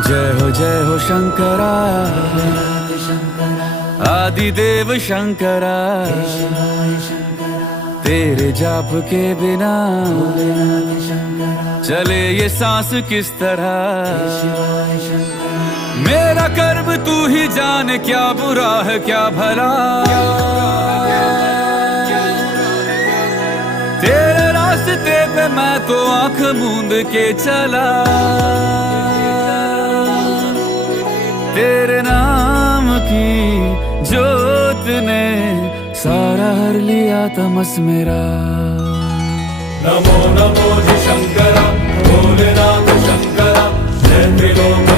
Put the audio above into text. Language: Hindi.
जय हो शंकरा, आदिदेव शंकरा। तेरे जाप के बिना चले ये सांस किस तरह। मेरा कर्म तू ही जाने, क्या बुरा है क्या भला। तेरे रास्ते पे मैं तो आंख मूंद के चला। तेरे नाम की जोत ने सारा हर लिया तमस मेरा। नमो नमो जी शंकरा, भोलेनाथ शंकरा, जय त्रिलोक